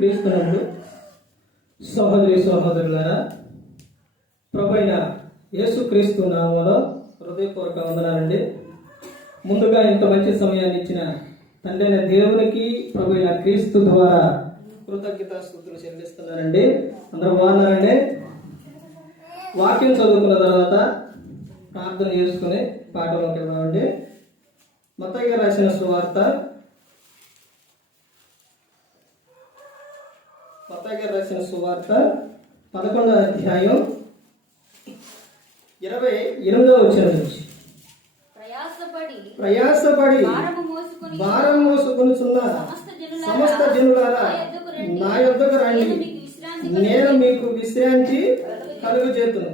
క్రీస్తునందు సహోదరి సహోదరులారా, ప్రభువైన యేసుక్రీస్తు నామములో హృదయపూర్వక వందనాలండి. ముందుగా ఇంత మంచి సమయాన్ని ఇచ్చిన తండ్రి అయిన దేవునికి ప్రభువైన క్రీస్తు ద్వారా కృతజ్ఞతాస్తుతులు చెల్లిస్తున్నానండి. అందరూ బాగున్నారండి? వాక్యం చదువుకున్న తర్వాత ప్రార్థన చేసుకుని పాఠంలోకి వెళ్దామండి. మత్తయి గారు రాసిన సువార్త 11వ అధ్యాయం 28వ వచనం నుంచి, ప్రయాసపడి భారం మోసుకొనుచున్న సమస్త జనులారా నా యొద్దకు రండి, నేను మీకు విశ్రాంతి కలుగజేతును.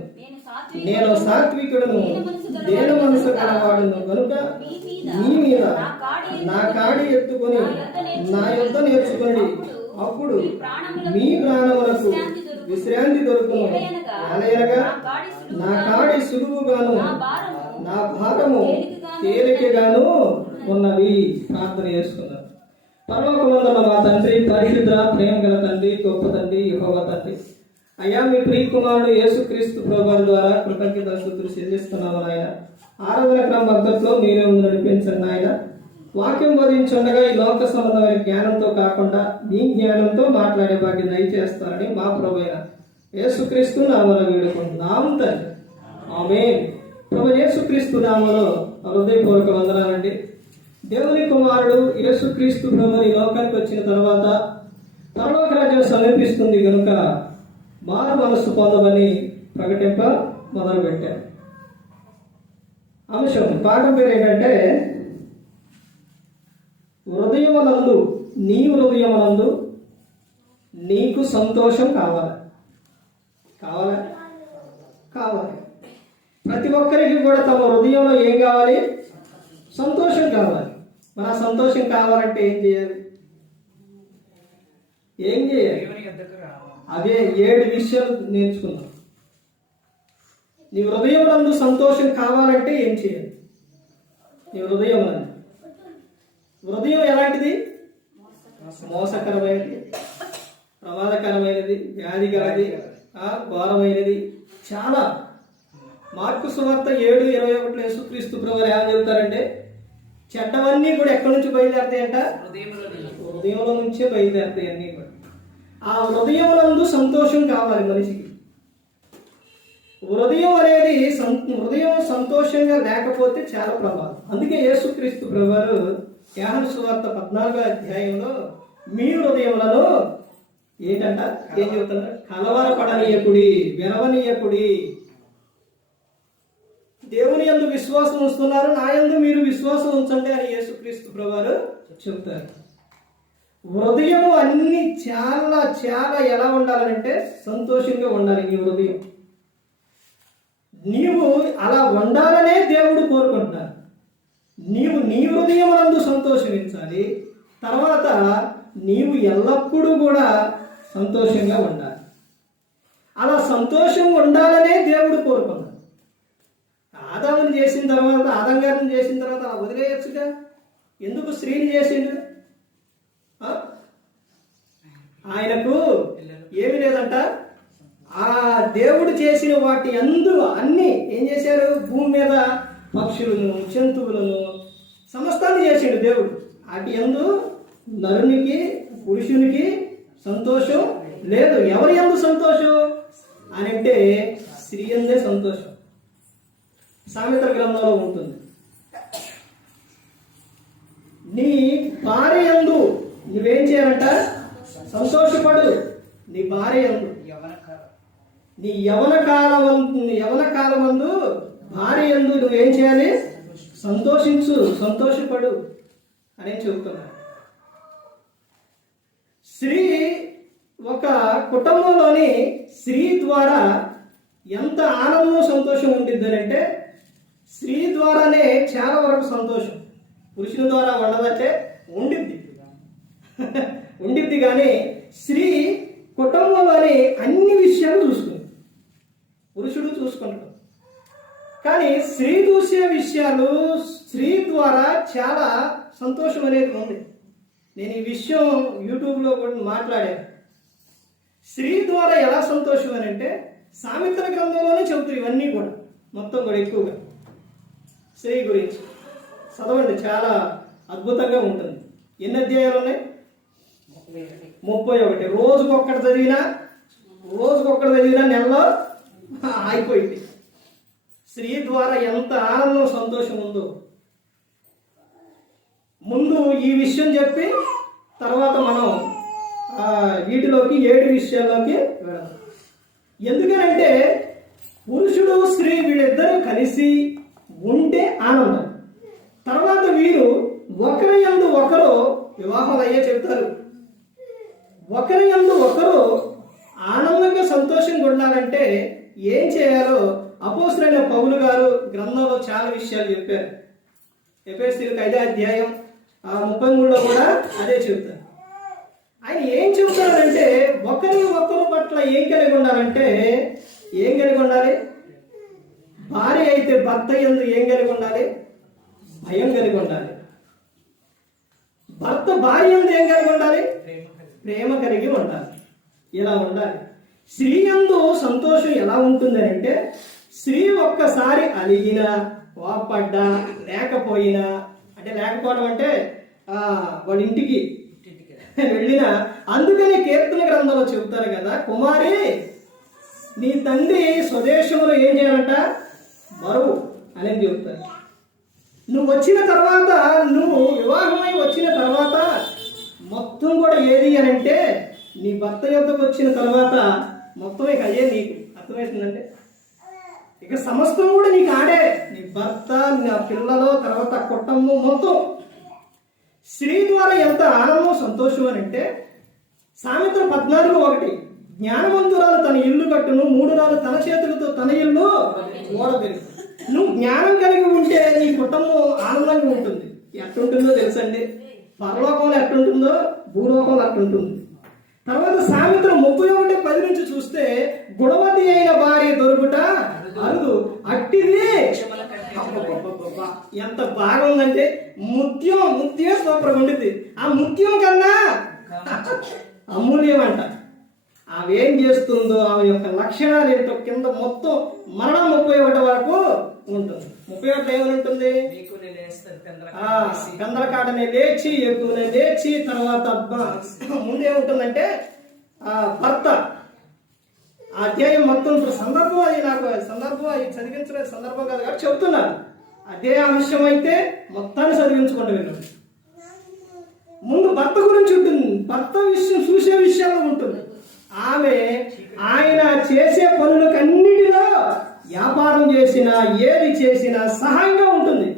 నేను సాత్వికుడను, దేన మనసు గలవాడును గనుక మీ మీద నా కాడి ఎత్తుకొని నా యొద్ద నేర్చుకోండి, అప్పుడు మీ ప్రాణములకు విశ్రాంతి దొరుకును. అలయనగా నా కాడి సులువుగాను నా భారము తేలికగాను ఉన్నవి. ప్రార్థన చేసుకున్నారు. పరలోకమందున్న మా తండ్రి, పరిశుద్ధ ప్రేమ గల తండ్రి, గొప్ప తండ్రి, యెహోవా తండ్రి, అయ్యా మీ ప్రియ కుమారుడు యేసుక్రీస్తు ప్రభువు ద్వారా కృతజ్ఞతాస్తుతులు చెల్లిస్తున్నాము నాయన. ఆరాధన క్రమ పద్ధతిలో మీరే నడిపించండి నాయన. వాక్యం బోధించుండగా ఈ లోక సంబంధమైన జ్ఞానంతో కాకుండా మీ జ్ఞానంతో మాట్లాడే భాగ్యం దయచేస్తారని మా ప్రభువైన యేసుక్రీస్తు నామములో వేడుకుంటున్నాము తండ్రి. ఆమేన్. ప్రభు యేసుక్రీస్తు నామములో హృదయపూర్వక వందనాలండి. దేవుని కుమారుడు యేసుక్రీస్తు ప్రభు ఈ లోకానికి వచ్చిన తర్వాత పరలోక రాజ్యం సమీపిస్తుంది కనుక మారు మనస్సు పొందమని ప్రకటింప మొదలుపెట్టారు. అంశం పాఠం పేరు ఏంటంటే, హృదయమునందు నీ హృదయమునందు నీకు సంతోషం కావాలి. కావాలా? కావాలి. ప్రతి ఒక్కరికి కూడా తమ హృదయంలో ఏం కావాలి? సంతోషం కావాలి. మన సంతోషం కావాలంటే ఏం చేయాలి? ఏం చేయాలి? అదే 7 విషయాలు నేర్చుకున్నాం. నీ హృదయమునందు సంతోషం కావాలంటే ఏం చేయాలి? నీ హృదయం ఎలాంటిది? మోసకరమైనది, ప్రమాదకరమైనది, వ్యాధి గలది, ఘోరమైనది. చాలా. మార్కు సువార్త 7:21 యేసుక్రీస్తు ప్రభువు ఏమని చెబుతారంటే, చెడ్డవన్నీ కూడా ఎక్కడి నుంచి బయలుదేరుతాయంట? హృదయంలో నుంచే బయలుదేరుతాయి అన్నీ కూడా. ఆ హృదయమునందు సంతోషం కావాలి మనిషికి. హృదయం సంతోషంగా లేకపోతే చాలా ప్రమాదం. అందుకే యేసుక్రీస్తు ప్రభువారు యోహాను సువార్త 14వ అధ్యాయంలో మీ హృదయములను ఏంటంట? ఏం చెబుతున్నారు? కలవరపడనీయకుడి, విరవనీయకుడి. దేవుని యందు విశ్వాసం ఉంచుతున్నారు, నా యందు మీరు విశ్వాసం ఉంచండి అని యేసుక్రీస్తు ప్రభువారు చెబుతారు. హృదయము అన్ని చాలా చాలా ఎలా ఉండాలంటే సంతోషంగా ఉండాలి. నీ హృదయం నీవు అలా ఉండాలనే దేవుడు కోరుకుంటున్నాడు. నీవు నీ హృదయమునందు సంతోషించాలి. తర్వాత నీవు ఎల్లప్పుడూ కూడా సంతోషంగా ఉండాలి. అలా సంతోషం ఉండాలనే దేవుడు కోరుకున్నాడు. ఆదాముని చేసిన తర్వాత, ఆదాం గారిని చేసిన తర్వాత అలా వదిలేయచ్చుగా. ఎందుకు స్త్రీని చేసిండు? ఆయనకు ఏమి లేదంట. ఆ దేవుడు చేసిన వాటి యందు అన్ని ఏం చేశారు? భూమి మీద పక్షులను, జంతువులను, సమస్తాన్ని చేసిండు దేవుడు. వాటి యందు నరునికి, పురుషునికి సంతోషం లేదు. ఎవరి యందు సంతోషం అని అంటే స్త్రీ యందే సంతోషం. సామెతల గ్రంథంలో ఉంటుంది. నీ భార్య యందు నువ్వేం చేయాలంట? సంతోషపడు. నీ భార్య యందు, నీ యవన కాలమందు భార్య యందు నువ్వేం చేయాలి? సంతోషించు, సంతోషపడు అని చెబుతున్నా. స్త్రీ ఒక కుటుంబంలోని స్త్రీ ద్వారా ఎంత ఆనందం, సంతోషం ఉండిద్ది అంటే స్త్రీ ద్వారానే చాలా వరకు సంతోషం. పురుషుని ద్వారా ఉండదంటే ఉండిద్ది కానీ స్త్రీ కుటుంబంలోని అన్ని విషయాలు చూసుకుంది. పురుషుడు చూసుకుంటాడు. కానీ స్త్రీ చూసే విషయాలు స్త్రీ ద్వారా చాలా సంతోషం అనేది ఉంది. నేను ఈ విషయం యూట్యూబ్లో కూడా మాట్లాడాను. స్త్రీ ద్వారా ఎలా సంతోషం అని అంటే సామెతల గ్రంథంలోనే చెబుతారు ఇవన్నీ కూడా, మొత్తం కూడా ఎక్కువగా స్త్రీ గురించి చదవండి, చాలా అద్భుతంగా ఉంటుంది. ఎన్ని అధ్యాయాలు ఉన్నాయి? 31. రోజుకొక్కటి చదివినా నెలలో అయిపోయింది. స్త్రీ ద్వారా ఎంత ఆనందం సంతోషం ఉందో. ముందు ఈ విషయం చెప్పి తర్వాత మనం వీటిలోకి 7 విషయాల్లోకి వెళదాం. ఎందుకనంటే పురుషుడు స్త్రీ వీళ్ళిద్దరూ కలిసి ఉంటే ఆనందం. తర్వాత వీరు ఒకరి యందు ఒకరు వివాహం అయ్యే చెప్తారు. ఒకరి యందు ఒకరు ఆనందంగా సంతోషంగా ఉండాలంటే ఏం చేయాలో అపోస్తలుడైన పౌలు గారు గ్రంథంలో చాలా విషయాలు చెప్పారు. ఎఫెసీయులకు 5వ అధ్యాయం 33లో కూడా అదే చెప్తారు. ఆయన ఏం చెబుతారంటే ఒకరి పట్ల ఏం కలిగి ఉండాలంటే, ఏం కలిగి ఉండాలి? భార్య అయితే భర్త యందు ఏం కలిగి ఉండాలి? భయం కలిగి ఉండాలి. భర్త భార్య యందు ఏం కలిగి ఉండాలి? ప్రేమ కలిగి ఉండాలి. ఇలా ఉండాలి. స్త్రీ యందు సంతోషం ఎలా ఉంటుందని అంటే, స్త్రీ ఒక్కసారి అలిగినా కోపడ్డా లేకపోయినా, అంటే లేకపోవడం అంటే వాడి ఇంటికి వెళ్ళినా, అందుకని కీర్తన గ్రంథంలో చెబుతారు కదా, కుమారి నీ తండ్రి స్వదేశంలో ఏం చేయాలంట? బరువు అనేది చెబుతారు. నువ్వు వచ్చిన తర్వాత, నువ్వు వివాహమై వచ్చిన తర్వాత మొత్తం కూడా ఏది అని అంటే, నీ భర్త యొద్దకు వచ్చిన తర్వాత మొత్తం ఇక అయ్యే నీకు అర్థమవుతుందంటే, ఇక సమస్తం కూడా నీకు ఆడే. నీ భర్త, నా పిల్లలు, తర్వాత కుటుంబం మొత్తం. స్త్రీ ద్వారా ఎంత ఆనందం సంతోషం అని అంటే, సామెతలు 14:1 జ్ఞానవంతురాలు తన ఇల్లు కట్టును, 3 తన చేతులతో తన ఇల్లు ఓడబెరు. నువ్వు జ్ఞానం కలిగి ఉంటే నీ కుటుంబం ఆనందంగా ఉంటుంది. ఎట్టుంటుందో తెలుసండి, పరలోకంలో ఎట్టుంటుందో భూలోకంలో అట్టుంటుంది. తర్వాత సామెతలు 31:10 నుంచి చూస్తే, గుణవతి అయిన భార్య దొరుకుట అరుదు, అట్టిది ఎంత బాగుందంటే, ముత్యం సూపర్ ఉండింది. ఆ ముత్యం కన్నా అమూల్యం అంట. ఆమెం చేస్తుందో, ఆమె యొక్క లక్షణాలు ఏంటో కింద మొత్తం మరణం 31 వరకు ఉంటుంది. 31 ఏమని ఉంటుంది? కందరకాడనే లేచి, ఎక్కువనే లేచి, తర్వాత ముందేముంటుందంటే భర్త. ఆ అధ్యాయం మొత్తం సందర్భం, అది నాకు అది చదివించలేదు సందర్భం కాదు కాబట్టి చెప్తున్నాను. అదే అంశం అయితే మొత్తాన్ని చదివించుకుంటూ వెళ్ళండి. ముందు భర్త గురించి ఉంటుంది, భర్త విషయం చూసే విషయాల్లో ఉంటుంది. ఆయన చేసే పనులకన్నిటిలో వ్యాపారం చేసినా ఏది చేసినా సహాయంగా ఉంటుంది.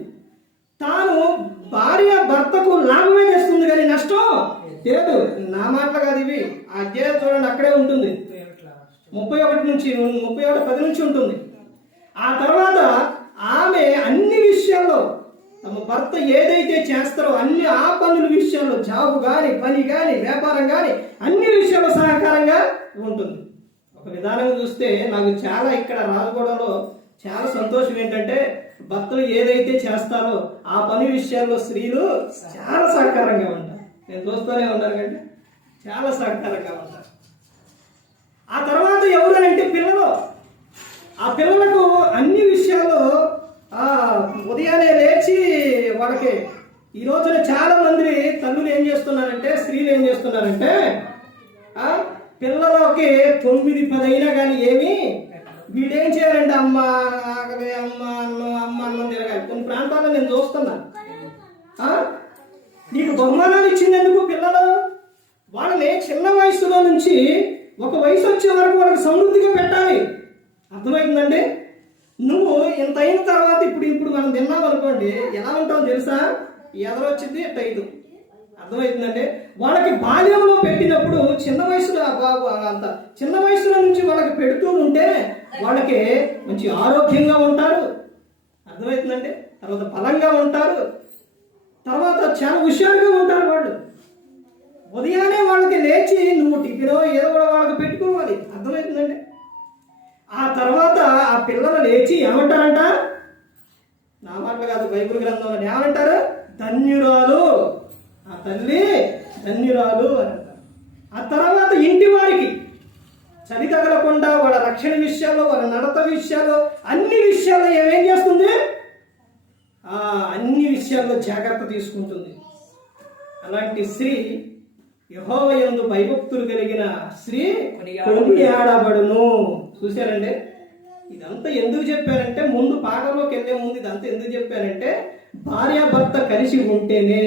తాను భార్య భర్తకు లాభమే చేస్తుంది కానీ నష్టం లేదు. నా మాటలు కాదు ఇవి. ఆ అధ్యాయం చూడండి, అక్కడే ఉంటుంది. 31:10 నుంచి ఉంటుంది. ఆ తర్వాత ఆమె అన్ని విషయాల్లో తమ భర్త ఏదైతే చేస్తారో అన్ని ఆ పనుల విషయాల్లో, జాబు కానీ, పని కానీ, వ్యాపారం కానీ, అన్ని విషయాల్లో సహకారంగా ఉంటుంది. ఒక విధానంగా చూస్తే నాకు చాలా ఇక్కడ రాజగూడలో చాలా సంతోషం ఏంటంటే, భర్తలు ఏదైతే చేస్తారో ఆ పని విషయాల్లో స్త్రీలు చాలా సహకారంగా ఉంటారు. నేను చూస్తూనే ఉన్నాను కంటే చాలా సహకారంగా ఉంటారు. ఆ తర్వాత ఎవరనంటే పిల్లలు. ఆ పిల్లలకు అన్ని విషయాల్లో ఉదయాన్నే లేచి వాళ్ళకి, ఈ రోజున చాలా మంది తల్లులు ఏం చేస్తున్నారంటే, స్త్రీలు ఏం చేస్తున్నారంటే, పిల్లలకి 9-10 అయినా కానీ ఏమి వీడేం చేయాలంటే అమ్మ ఆకలి, అన్నం తిరగాలి. కొన్ని ప్రాంతాల్లో నేను చూస్తున్నాను. నీకు బహుమానాలు ఇచ్చిందెందుకు? పిల్లలు వాళ్ళని చిన్న వయసులో నుంచి ఒక వయసు వచ్చే వరకు వాళ్ళకి సమృద్ధిగా పెట్టాలి. అర్థమవుతుందండి? నువ్వు ఇంత అయిన తర్వాత ఇప్పుడు మనం తిన్నాం అనుకోండి, ఎలా ఉంటామో తెలుసా? ఎదరొచ్చింది 5. అర్థమవుతుందండి? వాళ్ళకి బాల్యంలో పెట్టినప్పుడు చిన్న వయసులో అంత చిన్న వయసులో నుంచి వాళ్ళకి పెడుతూ ఉంటే వాళ్ళకి మంచి ఆరోగ్యంగా ఉంటారు. అర్థమవుతుందండి? తర్వాత బలంగా ఉంటారు. తర్వాత చాలా హుషారుగా ఉంటారు వాళ్ళు. ఉదయాన్నే వాళ్ళకి లేచి నువ్వు టిఫినో ఏదో కూడా వాళ్ళకి పెట్టుకోవాలి. అర్థమవుతుందండి? ఆ తర్వాత ఆ పిల్లలు లేచి ఏమంటారంట? నా మాటలు కాదు, బైబిల్ గ్రంథంలో ఏమంటారు? ధన్యురాలు, ఆ తల్లి ధన్యురాలు అని అంటారు. ఆ తర్వాత ఇంటి వారికి చలి తగలకుండా వాళ్ళ రక్షణ విషయాల్లో, వాళ్ళ నడత విషయాల్లో, అన్ని విషయాల్లో ఏమేం చేస్తుంది? అన్ని విషయాల్లో జాగ్రత్త తీసుకుంటుంది. అలాంటి స్త్రీ, యెహోవా యందు భయభక్తులు కలిగిన స్త్రీ కొనియాడబడును. చూశారండి? ఇదంతా ఎందుకు చెప్పారంటే, ముందు పాటలోకి వెళ్ళే ముందు ఇదంతా ఎందుకు చెప్పారంటే, భార్యాభర్త కలిసి ఉంటేనే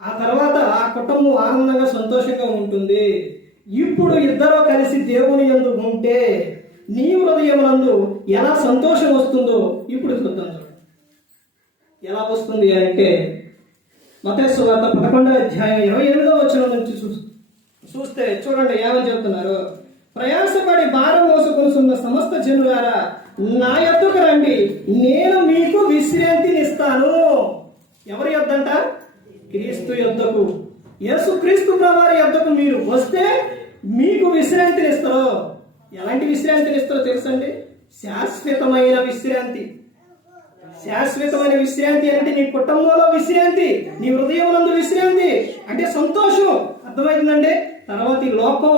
ఆ తర్వాత ఆ కుటుంబం ఆనందంగా సంతోషంగా ఉంటుంది. ఇప్పుడు ఇద్దరు కలిసి దేవుని యందు ఉంటే నీ హృదయమునందు ఎలా సంతోషం వస్తుందో ఇప్పుడు చూద్దాం. ఎలా వస్తుంది అంటే, మత్తయి సువార్త 11వ అధ్యాయం 28వ వచనం నుంచి చూస్తే చూడండి ఏమని చెప్తున్నారు. ప్రయాసపడి భారం మోసుకొనుచున్న సమస్త జనులారా నా యొద్దకు రండి, నేను మీకు విశ్రాంతినిస్తాను. ఎవరి యొద్దంట? క్రీస్తు యొద్దకు, యేసు క్రీస్తు ప్రభువారి యొద్దకు మీరు వస్తే మీకు విశ్రాంతినిస్తారు. ఎలాంటి విశ్రాంతినిస్తారో తెలుసండి? శాశ్వతమైన విశ్రాంతి. శాశ్వతమైన విశ్రాంతి అంటే నీ కుటుంబంలో విశ్రాంతి, నీ హృదయమునందు విశ్రాంతి అంటే సంతోషం. అర్థమైందండి? తర్వాత ఈ లోకం,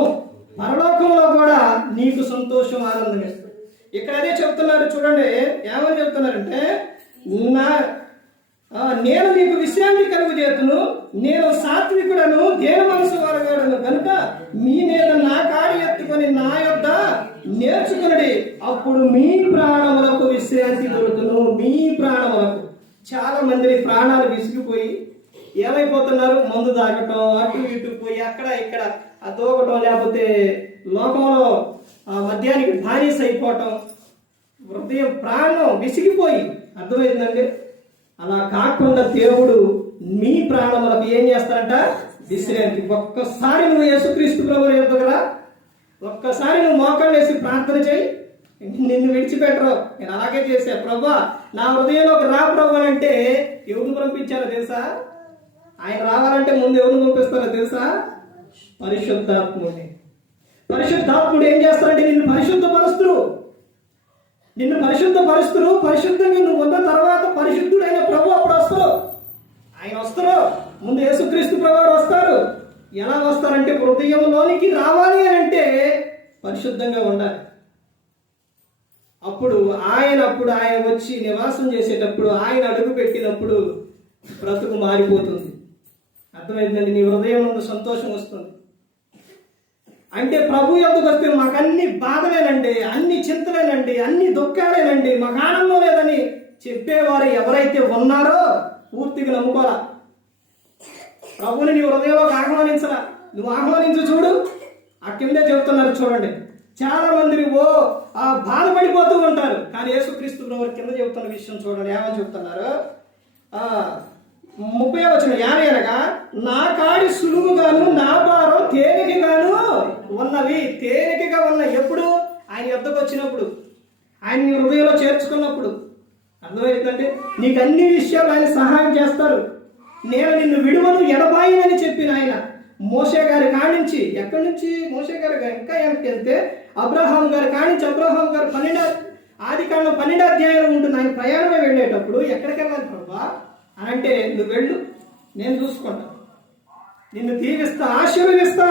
పరలోకంలో కూడా నీకు సంతోషం, ఆనందం ఇస్తుంది. ఇక్కడ అదే చెప్తున్నారు చూడండి. ఏమని చెప్తున్నారంటే, నేను మీకు విశ్రాంతి కలుగజేతును, నేను సాత్వికుడను, దేన మనసు వరగాడను కనుక మీ మీద నా కాడి ఎత్తుకొని నా యొద్ద నేర్చుకునడి, అప్పుడు మీ ప్రాణములకు విశ్రాంతి దొరుకును. మీ ప్రాణములకు. చాలా మంది ప్రాణాలు విసిగిపోయి ఏమైపోతున్నారు? మందు తాగటం, అటు ఇటు పోయి అక్కడ ఇక్కడ దూకటం, లేకపోతే లోకంలో మద్యానికి బానిస అయిపోవటం, హృదయం ప్రాణం విసిగిపోయి. అర్థమైందండి? అలా కాకుండా దేవుడు మీ ప్రాణములకు ఏం చేస్తారంట? విశ్రాంతి. ఒక్కసారి నువ్వు యేసుక్రీస్తు ప్రభువు యొద్దకు, ఒక్కసారి నువ్వు మోకాళ్ళు వేసి ప్రార్థన చేయి, నిన్ను విడిచిపెట్టరు. నేను అలాగే చేశా. ప్రభా నా హృదయంలోకి రా ప్రభు అంటే ఎవరు పంపించారో తెలుసా? ఆయన రావాలంటే ముందు ఎవరు పంపిస్తారో తెలుసా? పరిశుద్ధాత్ముడిని. పరిశుద్ధాత్ముడు ఏం చేస్తారంటే నిన్ను పరిశుద్ధపరుస్తురు. పరిశుద్ధంగా నువ్వు ఉన్న తర్వాత పరిశుద్ధుడైన ప్రభు అప్పుడు వస్తారు. ఆయన వస్తారు. ముందు యేసుక్రీస్తు ప్రభువారు వస్తారు. ఎలా వస్తారంటే హృదయంలోనికి రావాలి అని అంటే పరిశుద్ధంగా ఉండాలి. అప్పుడు ఆయన వచ్చి నివాసం చేసేటప్పుడు, ఆయన అడుగు పెట్టినప్పుడు బ్రతుకు మారిపోతుంది. అర్థమైందండి? నీ హృదయం నుండి సంతోషం వస్తుంది. అంటే ప్రభు యొద్దకు వస్తే మాకు అన్ని బాధలేనండి, అన్ని చింతలేనండి, అన్ని దుఃఖాలేనండి, మాకు ఆనందం లేదని చెప్పేవారు ఎవరైతే ఉన్నారో పూర్తిగా నమ్ముకోరా. ప్రభుని నీ హృదయంలోకి ఆహ్వానించరా. నువ్వు ఆహ్వానించు చూడు. ఆ కిందే చెబుతున్నారు చూడండి. చాలా మంది బాధపడిపోతూ ఉంటారు. కానీ యేసుక్రీస్తు ప్రభువు కింద చెబుతున్న విషయం చూడండి. ఏమని చెప్తున్నారు? 30వ వచనం. అనగా నా కాడి సులువుగాను నా భారం తేలికగాను ఉన్నవి. తేలికగా ఉన్న ఎప్పుడు? ఆయన యొద్దకు వచ్చినప్పుడు, ఆయన నీ హృదయంలో చేర్చుకున్నప్పుడు. అర్థమవుతుందంటే నీకు అన్ని విషయాలు ఆయన సహాయం చేస్తారు. నేను నిన్ను విడువను ఎడబాయినని చెప్పిన ఆయన మోషే గారి కానించి, ఎక్కడి నుంచి మోషే గారు ఇంకా వెళ్తే అబ్రహాం గారి కానించి, అబ్రహాం గారు 12వ అధ్యాయంలో ఉంటుంది. ఆయన ప్రయాణమే వెళ్ళేటప్పుడు ఎక్కడికి వెళ్ళాలి ప్రభా అని అంటే, నువ్వు వెళ్ళు, నేను చూసుకుంటా, నిన్ను దీవిస్తా, ఆశీర్వదిస్తా,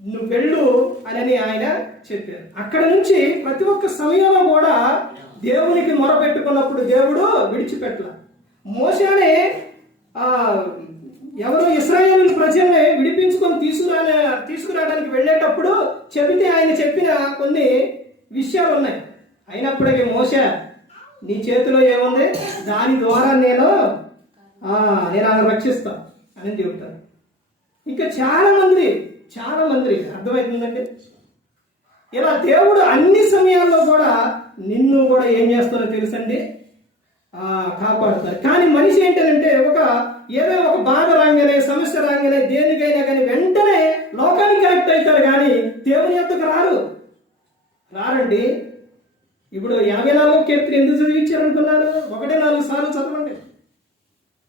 నువ్వు వెళ్ళు అని ఆయన చెప్పారు. అక్కడ నుంచి ప్రతి ఒక్క సమయంలో కూడా దేవునికి మొరపెట్టుకున్నప్పుడు దేవుడు విడిచిపెట్టల. మోషేనే ఎవరో ఇశ్రాయేలు ప్రజల్ని విడిపించుకొని తీసుకురావడానికి వెళ్ళేటప్పుడు చెబితే ఆయన చెప్పిన కొన్ని విషయాలు ఉన్నాయి. అయినప్పటికీ మోషే నీ చేతిలో ఏముంది, దాని ద్వారా నేను ఆయన రక్షిస్తా అని చెబుతాను. ఇంకా చాలా మంది అర్థమవుతుందండి. ఇలా దేవుడు అన్ని సమయాల్లో కూడా నిన్ను కూడా ఏం చేస్తారో తెలుసండి, కాపాడుతారు. కానీ మనిషి ఏంటంటే ఏదో ఒక బాధ రాగానే, సమస్య రాగానే, దేనికైనా కానీ వెంటనే లోకానికి కనెక్ట్ అవుతారు, కానీ దేవుని యొద్దకు రారండి. ఇప్పుడు 84వ కీర్తన ఎందుకు చదివించారనుకున్నారు? 1-4 సార్లు చదవండి.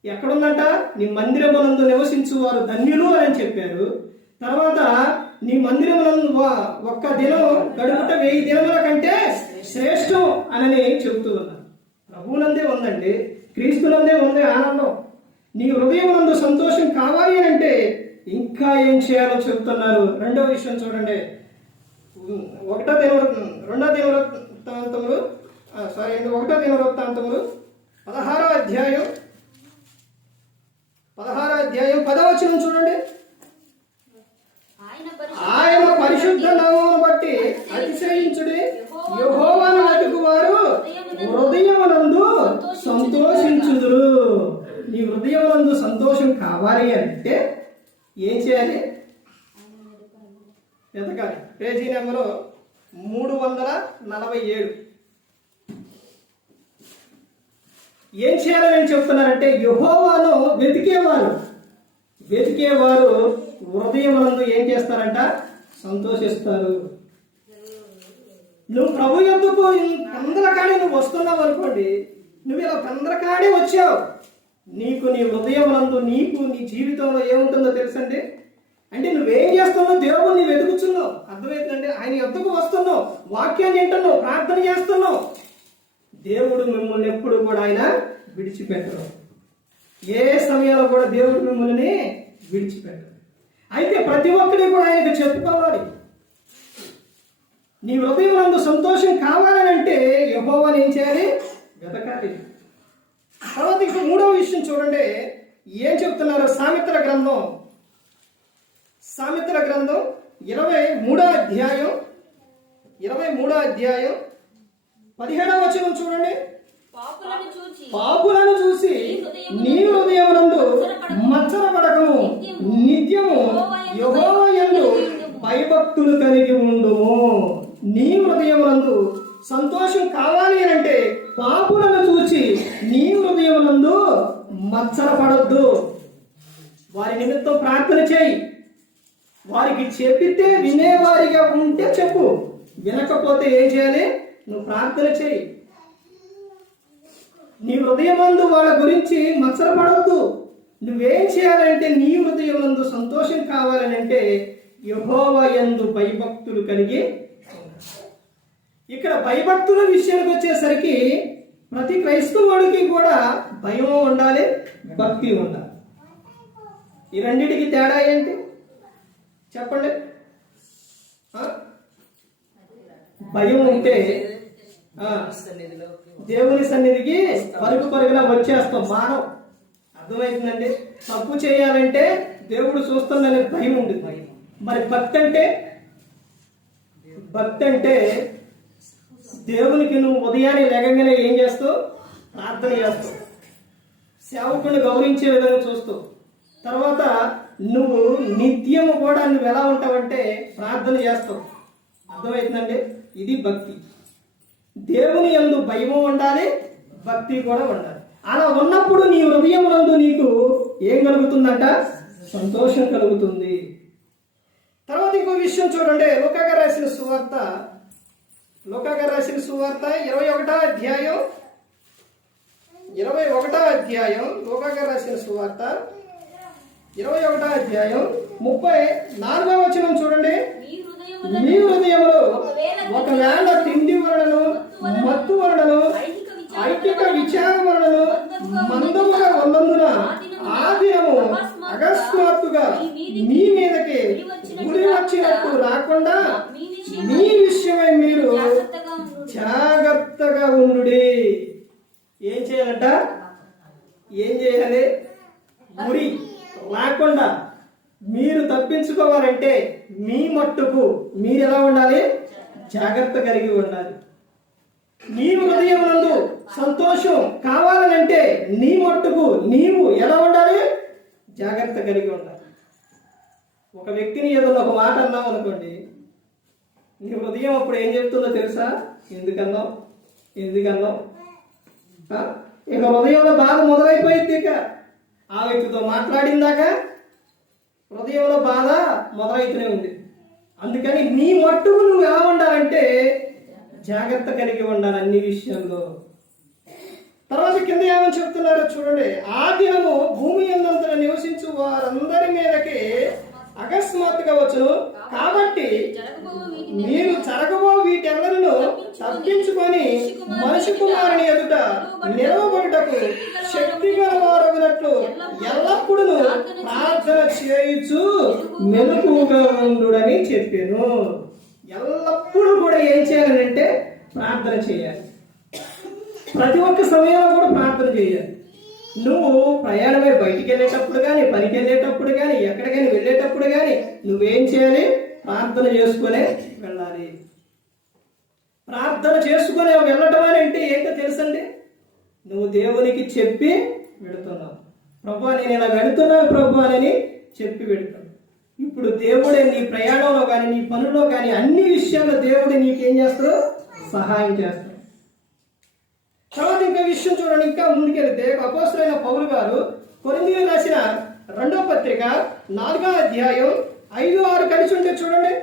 ఎక్కడుందంట? నీ మందిరమునందు నివసించు వారు ధన్యులు అని చెప్పారు. తర్వాత నీ మందిరమునందు ఒక్క దినం గడుపుట 1000 దినముల కంటే శ్రేష్టం అని చెబుతూ ఉన్నారు. ప్రభువునందే ఉందండి, క్రీస్తునందే ఉంది ఆనందం. నీ హృదయమునందు సంతోషం కావాలి అంటే ఇంకా ఏం చేయాలో చెబుతున్నారు. రెండవ విషయం చూడండి, 1 దినవృత్తాంతములు 16వ అధ్యాయం 10వ వచనం చూడండి. ఆయన పరిశుద్ధ నామమును బట్టి అతిశయించుడి, యెహోవాను వెతుకువారు హృదయమునందు సంతోషించుదురు. నీ హృదయమునందు సంతోషం కావాలి అంటే ఏం చేయాలి? వెతకాలి. Page number 347. ఏం చేయాలని చెప్తున్నారంటే, యెహోవాను వెతికేవారు హృదయమునందు ఏం చేస్తారంట? సంతోషిస్తారు. నువ్వు ప్రభు యొద్దకు పెందలకాడే నువ్వు వస్తున్నావు అనుకోండి, నువ్వు ఇలా పెందలకాడే వచ్చావు, నీకు నీ హృదయమునందు నీకు నీ జీవితంలో ఏముంటుందో తెలుసండి. అంటే నువ్వేం చేస్తున్నావు? దేవుణ్ణి వెతుకుతున్నావు, అర్థమవుతుందండి. ఆయన యొద్దకు వస్తున్నావు, వాక్యాన్ని వింటున్నావు, ప్రార్థన చేస్తున్నావు. దేవుడు మిమ్మల్ని ఎప్పుడు కూడా ఆయన విడిచిపెట్టరు. ఏ సమయంలో కూడా దేవుడు మిమ్మల్ని విడిచిపెట్టరు. అయితే ప్రతి ఒక్కరి కూడా ఆయనకు చెప్పుకోవాలి. నీ హృదయమునందు సంతోషం కావాలని అంటే యెహోవాను ఏం చేయాలి? వెతకాలి. తర్వాత ఇంకో 3వ విషయం చూడండి, ఏం చెప్తున్నారు? సామెతల గ్రంథం 23వ అధ్యాయం 17వ వచనం చూడండి. పాపులను చూసి నీ హృదయమునందు మత్సరపడకము, నిత్యము యెహోవా యందు భయభక్తులు కలిగి ఉండుము. నీ హృదయమునందు సంతోషం కావాలి అంటే పాపులను చూచి నీ హృదయమునందు మత్సరపడొద్దు. వారి నిమిత్తం ప్రార్థన చేయి. వారికి చెప్పితే వినేవారిగా ఉంటే చెప్పు, వినకపోతే ఏం చేయాలి? నువ్వు ప్రార్థన చేయి. నీ హృదయమందు వాళ్ళ గురించి మత్సరపడవద్దు. నువ్వేం చేయాలంటే నీ హృదయమందు సంతోషం కావాలని అంటే యెహోవా యందు భయభక్తులు కలిగి. ఇక్కడ భయభక్తుల విషయానికి వచ్చేసరికి ప్రతి క్రైస్తవుడికి కూడా భయం ఉండాలి, భక్తి ఉండాలి. ఈ రెండింటికి తేడా ఏంటి చెప్పండి? భయం ఉంటే దేవుని సన్నిధికి పరుగున వచ్చేస్తాం మానవ. అర్థమవుతుందండి. తప్పు చేయాలంటే దేవుడు చూస్తుందనే భయం ఉంటుంది. మరి భక్తి అంటే దేవునికి నువ్వు ఉదయాన్నే లేగంగానే ఏం చేస్తావు? ప్రార్థన చేస్తావు. సేవకుని గౌరవించే విధంగా చూస్తావు. తర్వాత నువ్వు నిత్యము కూడా నువ్వు ఎలా ఉంటావంటే ప్రార్థన చేస్తావు. అర్థమవుతుందండి. ఇది భక్తి. దేవుని యందు భయము ఉండాలి, భక్తి కూడా ఉండాలి. అలా ఉన్నప్పుడు నీ హృదయమునందు నీకు ఏం కలుగుతుందంట? సంతోషం కలుగుతుంది. తర్వాత ఇంకో విషయం చూడండి, లూకాగారు రాసిన సువార్త 21వ అధ్యాయం లూకాగారు రాసిన సువార్త 21వ అధ్యాయం 34వ వచనం చూడండి. మీ హృదయములో ఒకవేళ తిండి వలనను, మత్తు వలనను, ఐకిక విచారం వలనను మందముగా ఉన్నందున ఆ దినము అకస్మాత్తుగా మీ మీదకి గురి వచ్చినట్టు రాకుండా మీ విషయమై మీరు జాగ్రత్తగా ఉండుడి. ఏం చేయాలంట? ఏం చేయాలి? గురి రాకుండా మీరు తప్పించుకోవాలంటే మీ మట్టుకు మీరు ఎలా ఉండాలి? జాగ్రత్త కలిగి ఉండాలి. నీ హృదయమునందు సంతోషం కావాలనంటే నీ మట్టుకు నీవు ఎలా ఉండాలి? జాగ్రత్త కలిగి ఉండాలి. ఒక వ్యక్తిని ఏదో ఒక మాట అన్నావు అనుకోండి, నీ హృదయం అప్పుడు ఏం చెప్తుందో తెలుసా? ఎందుకన్నావు? ఇక హృదయంలో బాధ మొదలైపోయింది. ఇక ఆ వ్యక్తితో మాట్లాడిందాక హృదయంలో బాధ మొదలైతూనే ఉంది. అందుకని నీ మట్టుకు నువ్వు ఎలా ఉండాలంటే జాగ్రత్త కలిగి ఉండాలి అన్ని విషయాల్లో. తర్వాత కింద ఏమని చెప్తున్నారో చూడండి. ఆ దినము భూమి యందంతట నివసించు వారందరి మీదకి అకస్మాత్తుగా వచ్చును. కాబట్టి మీరు జరగబో వీటెల్లరను తప్పించుకొని మనిషి కుమారుని ఎదుట నిలవబడుటకు శక్తి గల వారగునట్లు ఎల్లప్పుడూ ప్రార్థన చేయుచు మెలకువగా ఉండుడని చెప్పాను. ఎల్లప్పుడూ కూడా ఏం చేయాలంటే ప్రార్థన చేయాలి. ప్రతి ఒక్క సమయంలో కూడా ప్రార్థన చేయాలి. నువ్వు ప్రయాణమై బయటికి వెళ్ళేటప్పుడు కానీ, పనికి వెళ్ళేటప్పుడు కానీ, ఎక్కడికైనా వెళ్ళేటప్పుడు కానీ నువ్వేం చేయాలి? ప్రార్థన చేసుకునే వెళ్ళాలి. ప్రార్థన చేసుకునే వెళ్ళటం అని అంటే ఏంటో తెలుసండి? నువ్వు దేవునికి చెప్పి వెళుతున్నావు. ప్రభు నేను ఇలా వెళుతున్నాను ప్రభు అని చెప్పి వెళుతున్నావు. ఇప్పుడు దేవుడే నీ ప్రయాణంలో కానీ, నీ పనుల్లో కానీ అన్ని విషయాల్లో దేవుడు నీకేం చేస్తాడు? సహాయం చేస్తాడు. తర్వాత ఇంకా విషయం చూడండి, ఇంకా ముందుకెళ్తే అపోస్తలుడైన పౌలు గారు కొరింథీయులకు రాసిన 2వ పత్రిక 4వ అధ్యాయం 5-6 కలిసి ఉంటే చూడండి.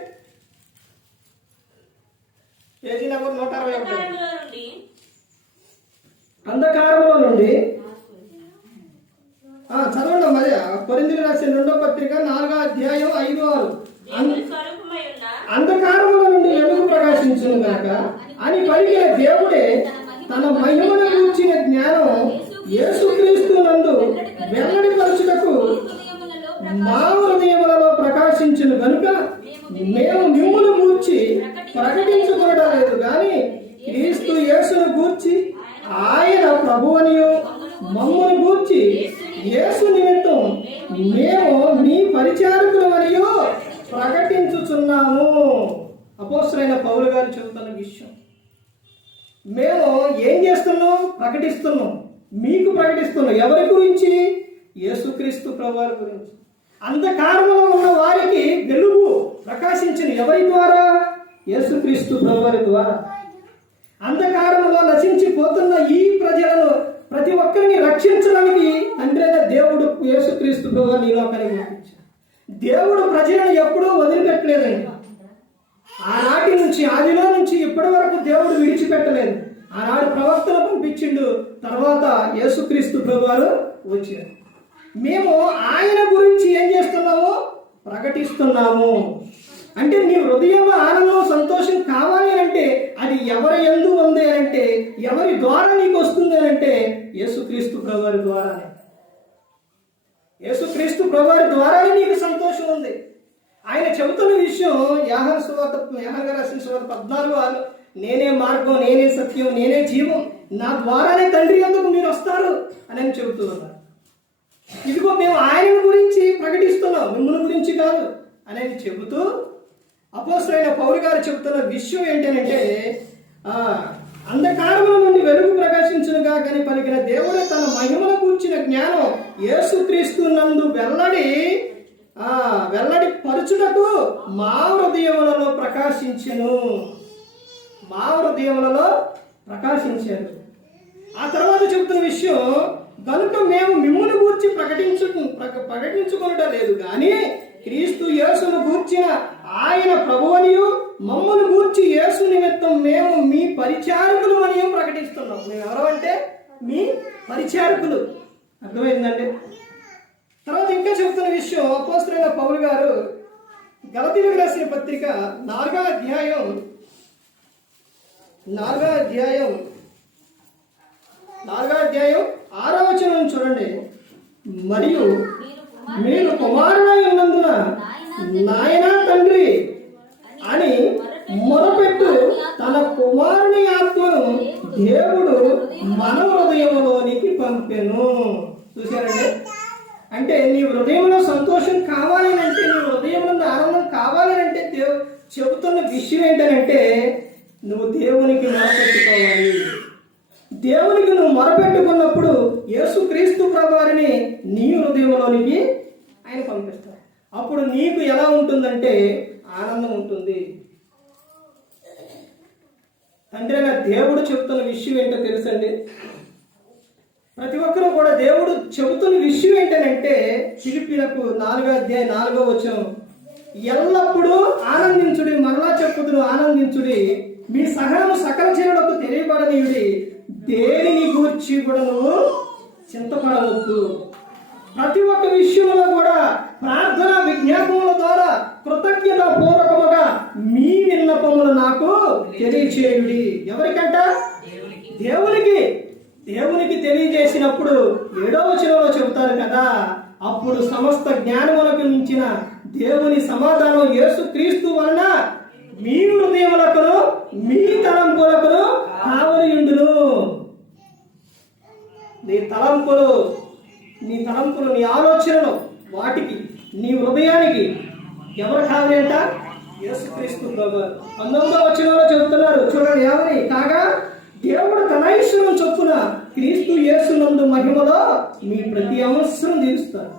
Page number 161. అంధకారంలో నుండి చదవండి మరి. కొరింథీయులకు రాసిన 2వ పత్రిక 4వ అధ్యాయం 5-6. అంధకారంలో నుండి వెలుగు ప్రకాశించును గాక అని పలికిన దేవుడే తన మహిమను గురించిన జ్ఞానం యేసుక్రీస్తు నందు వెల్లడిపరచుటకు మా హృదయములలో ప్రకాశించును గనుక మేము మిమ్మును గూర్చి ప్రకటించుకోవడం లేదు గాని క్రీస్తు యేసును గూర్చి ఆయన ప్రభువనియు మమ్మును గూర్చి యేసు నిమిత్తం మేము మీ పరిచారకులమనియు ప్రకటించుచున్నాము. అపోస్తలుడైన పౌలు గారు చెబుతున్న విషయం, మేము ఏం చేస్తున్నాం? ప్రకటిస్తున్నాం. మీకు ప్రకటిస్తున్నాం. ఎవరి గురించి? యేసుక్రీస్తు ప్రభువారి గురించి. అంధకారంలో ఉన్న వారికి వెలుగు ప్రకాశించిన ఎవరి ద్వారా? యేసుక్రీస్తు ప్రభువారి ద్వారా. అంధకారంలో నశించిపోతున్న ఈ ప్రజలను ప్రతి ఒక్కరిని రక్షించడానికి తండ్రి అయిన దేవుడు యేసుక్రీస్తు ప్రభువారిని ఈ లోకానికి పంపించాడు. దేవుడు ప్రజలను ఎప్పుడూ వదిలిపెట్టలేదండి. ఆనాటి నుంచి, ఆదిలో నుంచి ఇప్పటి వరకు దేవుడు విడిచిపెట్టలేదు. ఆనాడు ప్రవక్తలు పంపించిండు, తర్వాత యేసుక్రీస్తు ప్రభువారు వచ్చారు. మేము ఆయన గురించి ఏం చేస్తున్నాము? ప్రకటిస్తున్నాము. అంటే నీ హృదయంలో ఆనందం, సంతోషం కావాలి అంటే అది ఎవరి యందు ఉంది అంటే, ఎవరి ద్వారా నీకు వస్తుంది అంటే యేసుక్రీస్తు ప్రభువారి ద్వారానే. యేసుక్రీస్తు ప్రభువారి ద్వారానే నీకు సంతోషం ఉంది. ఆయన చెబుతున్న విషయం యోహాను రాసిన సువార్త 14:6, నేనే మార్గం, నేనే సత్యం, నేనే జీవం, నా ద్వారానే తండ్రి యొద్దకు మీరు వస్తారు అని చెబుతూ ఉన్నారు. ఇదిగో మేము ఆయన గురించి ప్రకటిస్తున్నాం, మిమ్మల్ని గురించి కాదు అనేది చెబుతూ అపోస్తలుడైన పౌలు గారు చెబుతున్న విషయం ఏంటంటే, అంధకారంలో నుండి వెలుగు ప్రకాశించునుగా కానీ పలికిన దేవుడు తన మహిమను కూర్చిన జ్ఞానం యేసుక్రీస్తు నందు వెల్లడి పరచుటకు మా హృదయములలో ప్రకాశించెను. మా హృదయములలో ప్రకాశించారు. ఆ తర్వాత చెబుతున్న విషయం, కనుక మేము మిమ్మును గూర్చి ప్రకటించుకొనటం లేదు కానీ క్రీస్తు యేసును గూర్చిన ఆయన ప్రభువనియు మమ్మను గూర్చి యేసు నిమిత్తం మేము మీ పరిచారకులు అని ప్రకటిస్తున్నాం. మేము ఎవరంటే మీ పరిచారకులు. అర్థమైందండి? తర్వాత ఇంకా చెబుతున్న విషయం, అపోస్తలుడైన పౌలు గారు గలతీయులకు రాసిన పత్రిక 4వ అధ్యాయం 6వ వచనం చూడండి. మరియు మీరు కుమారుడై ఉన్నందున నాయనా తండ్రి అని మొరపెట్టు తన కుమారుని ఆత్మను దేవుడు మన హృదయంలోనికి పంపెను. చూశారండి? అంటే నీ హృదయంలో సంతోషం కావాలి అంటే, నీ హృదయంలో ఆనందం కావాలి అంటే చెబుతున్న విషయం ఏంటంటే, నువ్వు దేవునికి మొరపెట్టుకోవాలి. దేవునికి నువ్వు మొరపెట్టుకున్నప్పుడు యేసుక్రీస్తు ప్రభువారిని నీ హృదయంలోనికి ఆయన పంపిస్తాడు. అప్పుడు నీకు ఎలా ఉంటుందంటే ఆనందం ఉంటుంది. తండ్రి అయిన దేవుడు చెబుతున్న విషయం ఏంటో తెలుసండి? ప్రతి ఒక్కరూ కూడా దేవుడు చెబుతున్న విషయం ఏంటంటే, ఫిలిప్పీలకు 4వ అధ్యాయం 4వ వచనం, ఎల్లప్పుడూ ఆనందించుడి, మరలా చెప్పుదును ఆనందించుడి, మీ సహనము సకల జీవులకు తెలియబడనీయుడి, దేనిని గూర్చి కూడా నువ్వు చింతపడవద్దు. ప్రతి ఒక్క విషయంలో కూడా ప్రార్థన విజ్ఞాపనల ద్వారా కృతజ్ఞత పూర్వకముగా మీ విన్నపములు నాకు తెలియచేయుడి. ఎవరికంట? దేవునికి. దేవునికి తెలియజేసినప్పుడు 7వ వచనంలో చెబుతారు కదా, అప్పుడు సమస్త జ్ఞానములకు మించిన దేవుని సమాధానం యేసుక్రీస్తు వలన మీ హృదయములకును మీ తలంపులకును కావలియుండును. నీ తలంపులు నీ ఆలోచనలు వాటికి నీ హృదయానికి ఎవరు కావాలి అంట? యేసుక్రీస్తు ప్రభువు. 19వ వచనంలో చెబుతున్నారు చూడండి, ఏమని? కాగా దేవుడు తన ఐశ్వర్యం చొప్పున క్రీస్తు యేసునందు మహిమలో మీ ప్రతి అవసరం తీరుస్తారు.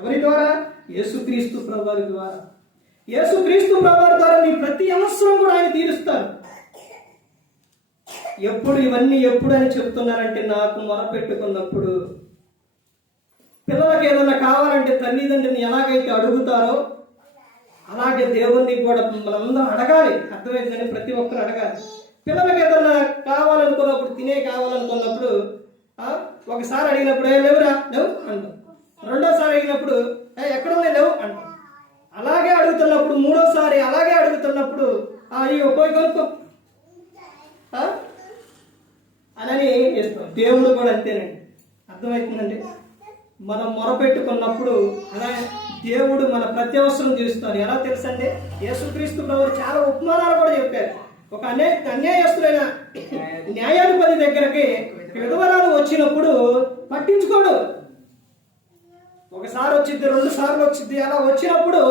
ఎవరి ద్వారా? యేసుక్రీస్తు ప్రభువు ద్వారా. యేసుక్రీస్తు ప్రభువు ద్వారా మీ ప్రతి అవసరం కూడా ఆయన తీరుస్తారు. ఇవన్నీ ఎప్పుడు అని చెప్తున్నారంటే, నాకు మొరపెట్టుకున్నప్పుడు. పిల్లలకి ఏదైనా కావాలంటే తల్లిదండ్రుని ఎలాగైతే అడుగుతారో అలాగే దేవుణ్ణి కూడా మనందరం అడగాలి. అర్థమైందని ప్రతి ఒక్కరు అడగాలి. పిల్లలకి ఏదైనా కావాలనుకున్నప్పుడు, కావాలనుకున్నప్పుడు ఒకసారి అడిగినప్పుడు లేవురా లేవు అంటాం. రెండోసారి అడిగినప్పుడు ఎక్కడుంది లేవు అంటాం. అలాగే అడుగుతున్నప్పుడు మూడోసారి అలాగే అడుగుతున్నప్పుడు అయ్యో పోయి కొనుక్కో అని చేస్తాం. దేవుడు కూడా అంతేనండి. అర్థమవుతుందండి. మనం మొరపెట్టుకున్నప్పుడు అలా దేవుడు మన ప్రతి అవసరం తీరుస్తాడు. ఎలా తెలుసండి? యేసుక్రీస్తు ప్రభువు చాలా ఉపమానాలు కూడా చెప్పారు. ఒక అన్యాయస్తులైన న్యాయాధిపతి దగ్గరికి విధవరాలు వచ్చినప్పుడు పట్టించుకోడు. ఒకసారి వచ్చింది, 2 సార్లు వచ్చింది. అలా వచ్చినప్పుడు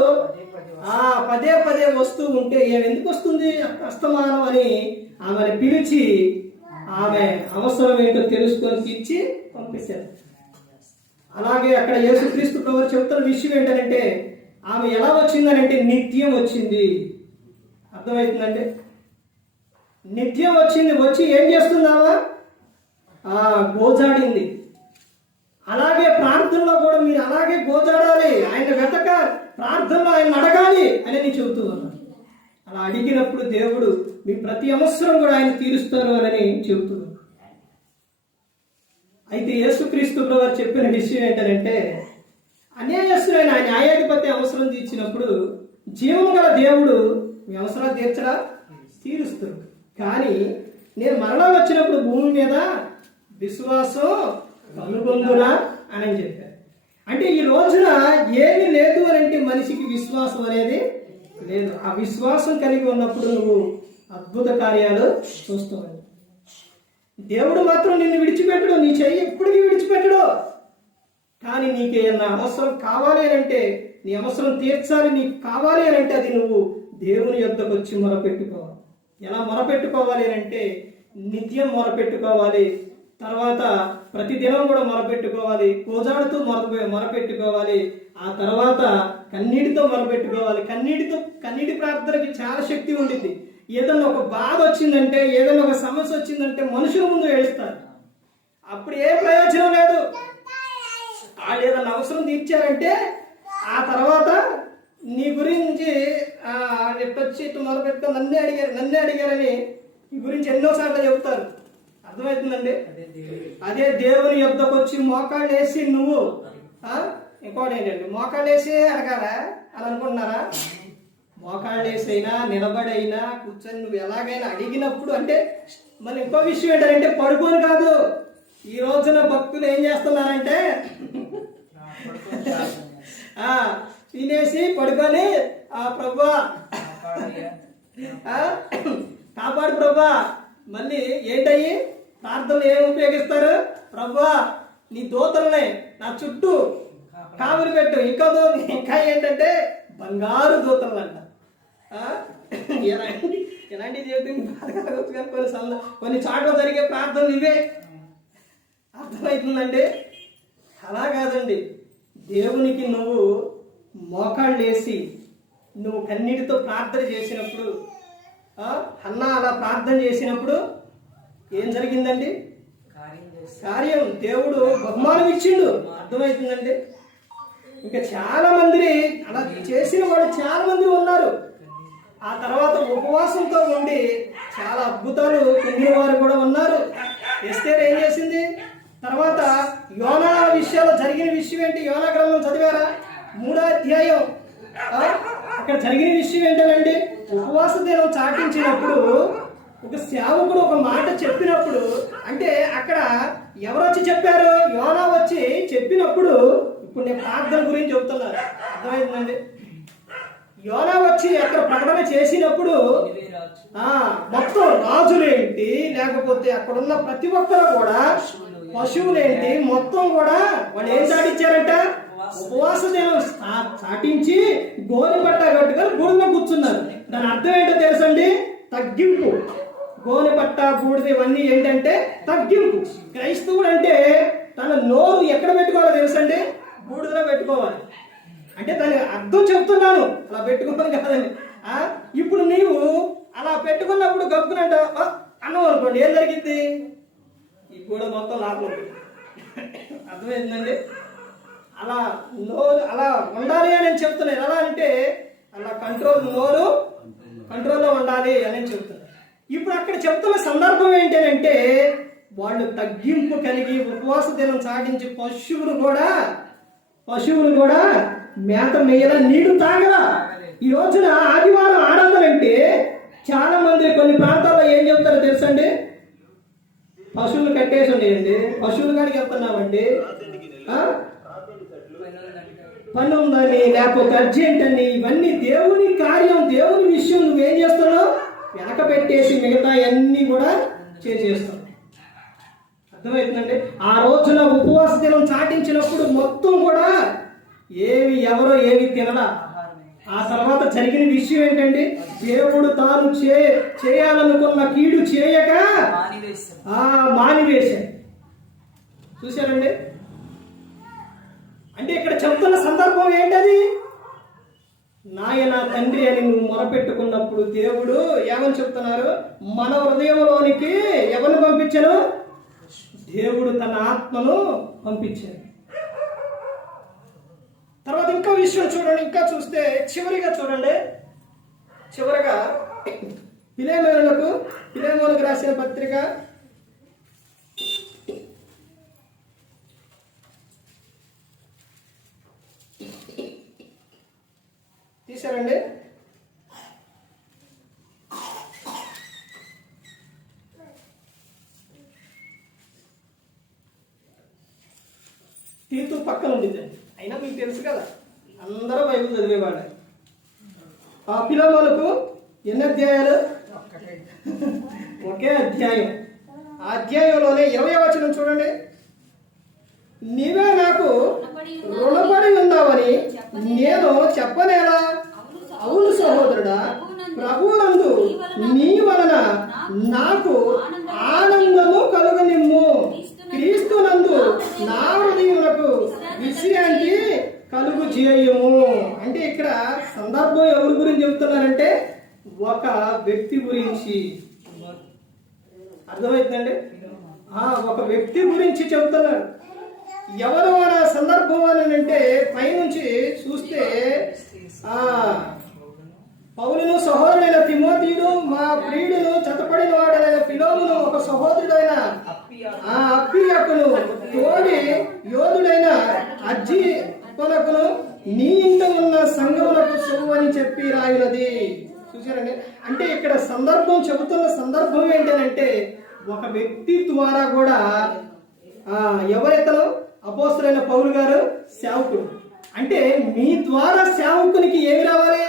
పదే వస్తూ ఉంటే ఎందుకు వస్తుంది అస్తమానం అని ఆమెను పిలిచి ఆమె అవసరం ఏంటో తెలుసుకొని తీర్చి పంపించారు. అలాగే అక్కడ యేసుక్రీస్తు ప్రభువు చెబుతున్న విషయం ఏంటంటే, ఆమె ఎలా వచ్చిందనంటే నిత్యం వచ్చింది. అర్థమవుతుందండి? నిత్యం వచ్చింది. వచ్చి ఏం చేస్తున్నావా? గోజాడింది. అలాగే ప్రార్థనలో కూడా మీరు అలాగే గోజాడాలి, ఆయన వెతకాలి, ప్రార్థనలో ఆయన అడగాలి అని నేను చెబుతూ ఉన్నాను. అలా అడిగినప్పుడు దేవుడు మీ ప్రతి అవసరం కూడా ఆయన తీరుస్తారు అని చెబుతున్నాను. అయితే యేసుక్రీస్తు ప్రభువు చెప్పిన విషయం ఏంటంటే, అన్యాయస్తులైన న్యాయాధిపతి అవసరం తీర్చినప్పుడు జీవము గల దేవుడు మీ అవసరాలు తీర్చరా? తీరుస్తారు. కానీ నేను మరలా వచ్చినప్పుడు భూమి మీద విశ్వాసం కనుగొందునా అని చెప్పారు. అంటే ఈ రోజున ఏమీ లేదు అని అంటే మనిషికి విశ్వాసం అనేది లేదు. ఆ విశ్వాసం కలిగి ఉన్నప్పుడు నువ్వు అద్భుత కార్యాలు చూస్తావు. దేవుడు మాత్రం నిన్ను విడిచిపెట్టడు, నీ చెయ్యి ఎప్పటికీ విడిచిపెట్టడు. కానీ నీకేమన్నా అవసరం కావాలి అని అంటే, నీ అవసరం తీర్చాలి నీకు కావాలి అని అంటే, అది నువ్వు దేవుని యొద్దకు వచ్చి మొరపెట్టుకోవాలి. ఎలా మొరపెట్టుకోవాలి అని అంటే, నిత్యం మొరపెట్టుకోవాలి. తర్వాత ప్రతిదినం కూడా మొరపెట్టుకోవాలి. కోజాడుతూ మొరపెట్టుకోవాలి. ఆ తర్వాత కన్నీటితో మొరపెట్టుకోవాలి. కన్నీటి ప్రార్థనకి చాలా శక్తి ఉండింది. ఏదైనా ఒక బాధ వచ్చిందంటే, ఏదైనా ఒక సమస్య వచ్చిందంటే మనుషుల ముందు ఏడుస్తారు. అప్పుడు ఏ ప్రయోజనం లేదు. వాళ్ళు ఏదైనా అవసరం తీర్చారంటే ఆ తర్వాత నీ గురించి వచ్చి ఇటు మొరపెట్టుకొని నన్నే అడిగారని ఈ గురించి ఎన్నోసార్లు చెబుతారు. అర్థమవుతుందండి? అదే దేవుని యొద్దకు వచ్చి మోకాళ్ళు వేసి నువ్వు ఇంకోటి ఏంటండి, మోకాళ్ళు వేసి అడగాలా అని అనుకుంటున్నారా? మోకాళ్ళు వేసైనా నిలబడైనా కూర్చొని నువ్వు ఎలాగైనా అడిగినప్పుడు అంటే, మళ్ళీ ఇంకో విషయం ఏంటంటే పడుకోని కాదు. ఈ రోజున భక్తులు ఏం చేస్తున్నారంటే తినేసి పడుకొని ప్రభువా కాపాడు ప్రభువా, మళ్ళీ ఏంటయ్యి ప్రార్థనలు ఏమి ఉపయోగిస్తారు? ప్రభువా నీ దూతలనే నా చుట్టూ కావులు పెట్టు. ఇంకా ఏంటంటే బంగారు దూతలు అంట. ఎలాంటి జీవితం కొన్ని చాట్ల జరిగే ప్రార్థనలు ఇవే. అర్థమవుతుందండి? అలా కాదండి. దేవునికి నువ్వు మోకాళ్ళు వేసి నువ్వు కన్నీటితో ప్రార్థన చేసినప్పుడు, అన్న అలా ప్రార్థన చేసినప్పుడు ఏం జరిగిందండి? కార్యం. దేవుడు బహుమానం ఇచ్చిండు. అర్థమవుతుందండి? ఇంకా చాలా మంది అలా చేసిన వాళ్ళు చాలా మంది ఉన్నారు. ఆ తర్వాత ఉపవాసంతో ఉండి చాలా అద్భుతాలు పొందిన వారు కూడా ఉన్నారు. ఎస్తేర్ ఏం చేసింది? తర్వాత యోనా విషయాల్లో జరిగిన విషయం ఏంటి? యోనా గ్రంథం చదివారా? 3వ అధ్యాయం. అక్కడ జరిగిన విషయం ఏంటంటే, ఉపవాస దినం చాటించినప్పుడు ఒక సేవకుడు ఒక మాట చెప్పినప్పుడు, అంటే అక్కడ ఎవరు వచ్చి చెప్పారు? యోనా వచ్చి చెప్పినప్పుడు ఇప్పుడు నేను ప్రార్థన గురించి చెబుతున్నాను, అర్థమైందండి. యోనా వచ్చి అక్కడ ప్రకటన చేసినప్పుడు మొత్తం రాజులేంటి, లేకపోతే అక్కడ ఉన్న ప్రతి ఒక్కరు కూడా పశువులేంటి, మొత్తం కూడా వాళ్ళు ఏం సాటించారంట? ఉపవాస దినం సాటించి గోధుమ పట్ట కట్టుకొని బూడిద కూర్చున్నారు. దాని అర్థం ఏంటో తెలుసండి? తగ్గింపు. గోనె పట్ట బూడిద ఇవన్నీ ఏంటంటే తగ్గింపు. క్రైస్తవుడు అంటే తన నోరు ఎక్కడ పెట్టుకోవాలో తెలుసండి? బూడిదలో పెట్టుకోవాలి. అంటే దాని అర్థం చెప్తున్నాను, అలా పెట్టుకోవాలి కాదండి. ఇప్పుడు నీవు అలా పెట్టుకున్నప్పుడు గబ్బునంట అన్నం అనుకోండి, ఏం జరిగింది? ఈ గూడ మొత్తం లాభం. అర్థమైందండి? అలా నోరు అలా ఉండాలి అని చెప్తున్నాను. ఎలా అంటే అలా నోరు కంట్రోల్లో ఉండాలి అని చెప్తున్నాను. ఇప్పుడు అక్కడ చెప్తున్న సందర్భం ఏంటంటే వాళ్ళు తగ్గింపు కలిగి ఉపవాస దినం సాగించి పశువులు కూడా మేత మేయల, నీళ్లు తాగలా. ఈ రోజున ఆదివారం ఆనందమంటే చాలా మంది కొన్ని ప్రాంతాల్లో ఏం చెప్తారో తెలుసండి? పశువులు కట్టేసి ఉండేయండి, పశువులు కాడికి వెళ్తున్నామండి, పని ఉందని, లేకపోతే అర్జెంట్ అని, ఇవన్నీ దేవుని కార్యం, దేవుని విషయం నువ్వేం చేస్తున్నావు? వెనక పెట్టేసి మిగతా అన్నీ కూడా చేసేస్తావు. అర్థమవుతుందండి? ఆ రోజున ఉపవాస దినం చాటించినప్పుడు మొత్తం కూడా ఎవరో ఏవి తినలా. ఆ తర్వాత జరిగిన విషయం ఏంటంటే దేవుడు తాను చేయాలనుకున్న కీడు చేయక మానివేశాడు. చూశారండి? అంటే ఇక్కడ చెప్తున్న సందర్భం ఏంటది? నాయన తండ్రి అని నువ్వు మొరపెట్టుకున్నప్పుడు దేవుడు ఏమని చెప్తున్నారు? మన హృదయంలోనికి ఎవరిని పంపించాను? దేవుడు తన ఆత్మను పంపించాడు. తర్వాత ఇంకో విషయం చూడండి, ఇంకా చూస్తే చివరిగా చూడండి, చివరగా ఫిలెమోనుకు రాసిన పత్రిక తీశారండి. తీతు పక్కన ఉండిద్దండి, అయినా మీకు తెలుసు కదా, అందరూ బైబిల్ చదివేవాళ్ళే. ఆ ఫిలెమోనుకు ఎన్ని అధ్యాయాలు? ఒకే అధ్యాయం. ఆ అధ్యాయంలోనే 20వ వచనం చూడండి. నీవే నాకు రుణపడి ఉన్నావని నేను చెప్పనేలా? అవును సహోదరుడా, ప్రభువునందు నీ వలన నాకు ఆనందము కలుగనిమ్ము. క్రీస్తునందు నా హృదయములకు విశ్రాంతి కలుగు చేయము. అంటే ఇక్కడ సందర్భం ఎవరి గురించి చెబుతున్నారంటే ఒక వ్యక్తి గురించి. అర్థమవుతుందండి? ఒక వ్యక్తి గురించి చెబుతున్నారు. ఎవరు అనే సందర్భం అని అంటే పైనుంచి చూస్తే పౌలును సహోదరుడైన తిమోతియుడు, మా ప్రియుడును చతపడిన వాడైన ఫిలోమును, ఒక సహోదరుడైన అప్పియకును, తోడి యోధుడైన అర్జిపనకును నీ ఇంట ఉన్న సంఘములకు శుభం అని చెప్పి రాయినది. చూసారండి? అంటే ఇక్కడ చెబుతున్న సందర్భం ఏంటంటే ఒక వ్యక్తి ద్వారా కూడా ఎవరైతేనో అపోస్తలుడైన పౌలు గారు సేవకుడు. అంటే మీ ద్వారా సేవకునికి ఏమి రావాలి?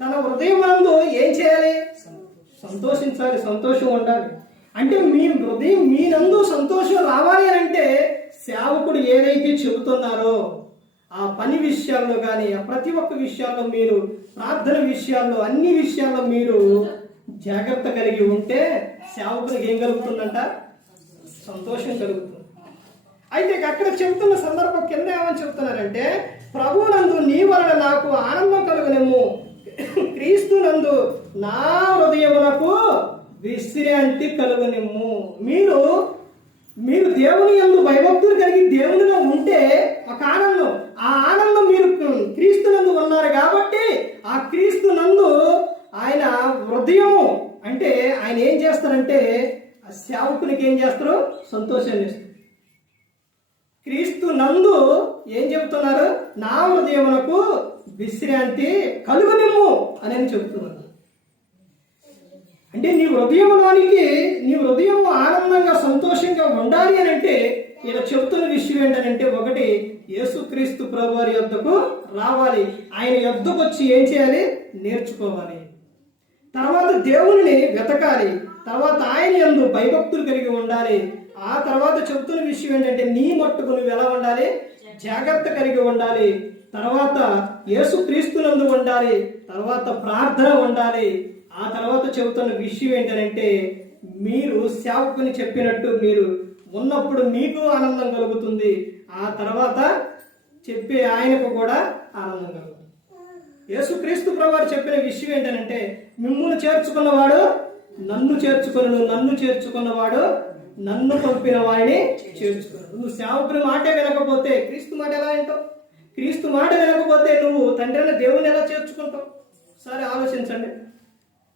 తన హృదయమందు ఏం చేయాలి? సంతోషించాలి, సంతోషం ఉండాలి. అంటే మీ హృదయం మీ నందు సంతోషం రావాలి అని అంటే సేవకుడు ఏదైతే చెబుతున్నారో ఆ పని విషయాల్లో కానీ ప్రతి ఒక్క విషయాల్లో మీరు ప్రార్థన విషయాల్లో అన్ని విషయాల్లో మీరు జాగ్రత్త కలిగి ఉంటే సేవకునికి ఏం కలుగుతుందంట? సంతోషం కలుగుతుంది. అయితే అక్కడ చెబుతున్న సందర్భం కింద ఏమని చెబుతున్నారంటే ప్రభువునందు నీ వలన నాకు ఆనందం కలుగునేమో, క్రీస్తునందు నా హృదయమునకు విశ్రాంతి కలుగునేమో. మీరు దేవుని యందు భయభక్తులు కలిగి దేవునిలో ఉంటే ఒక ఆనందం, ఆ ఆనందం మీరు క్రీస్తునందు ఉన్నారు కాబట్టి ఆ క్రీస్తునందు ఆయన హృదయము అంటే ఆయన ఏం చేస్తారంటే ఆ సేవకునికి ఏం చేస్తారు? సంతోషాన్ని ఇస్తారు. క్రీస్తు నందు ఏం చెబుతున్నారు? నా హృదయమునకు విశ్రాంతి కలుగునిమ్ము అని చెబుతున్నారు. అంటే నీ హృదయంలోనికి నీ హృదయం ఆనందంగా సంతోషంగా ఉండాలి అని అంటే ఇలా చెబుతున్న విషయం ఏంటంటే, ఒకటి, యేసుక్రీస్తు ప్రభువారి యొద్దకు రావాలి, ఆయన యొద్దకు వచ్చి ఏం చేయాలి? నేర్చుకోవాలి. తర్వాత దేవుని వెతకాలి, తర్వాత ఆయన యందు భయభక్తులు కలిగి ఉండాలి. ఆ తర్వాత చెబుతున్న విషయం ఏంటంటే, నీ మట్టుకు నువ్వు ఎలా ఉండాలి? జాగ్రత్త కలిగి ఉండాలి. తర్వాత యేసుక్రీస్తునందు ఉండాలి, తర్వాత ప్రార్థన ఉండాలి. ఆ తర్వాత చెబుతున్న విషయం ఏంటంటే, మీరు సేవకుని చెప్పినట్టు మీరు ఉన్నప్పుడు మీకు ఆనందం కలుగుతుంది, ఆ తర్వాత చెప్పే ఆయనకు కూడా ఆనందం కలుగుతుంది. యేసుక్రీస్తు ప్రభువారు చెప్పిన విషయం ఏంటంటే, మిమ్మును చేర్చుకున్నవాడు నన్ను చేర్చుకొను, నన్ను చేర్చుకున్నవాడు నన్ను పంపిన వాడిని చేర్చుకున్నాడు. నువ్వు సేవకుని మాటే వినకపోతే క్రీస్తు మాట ఎలా వింటావు? క్రీస్తు మాట వినకపోతే నువ్వు తండ్రి అయిన దేవుని ఎలా చేర్చుకుంటావు? సరే ఆలోచించండి.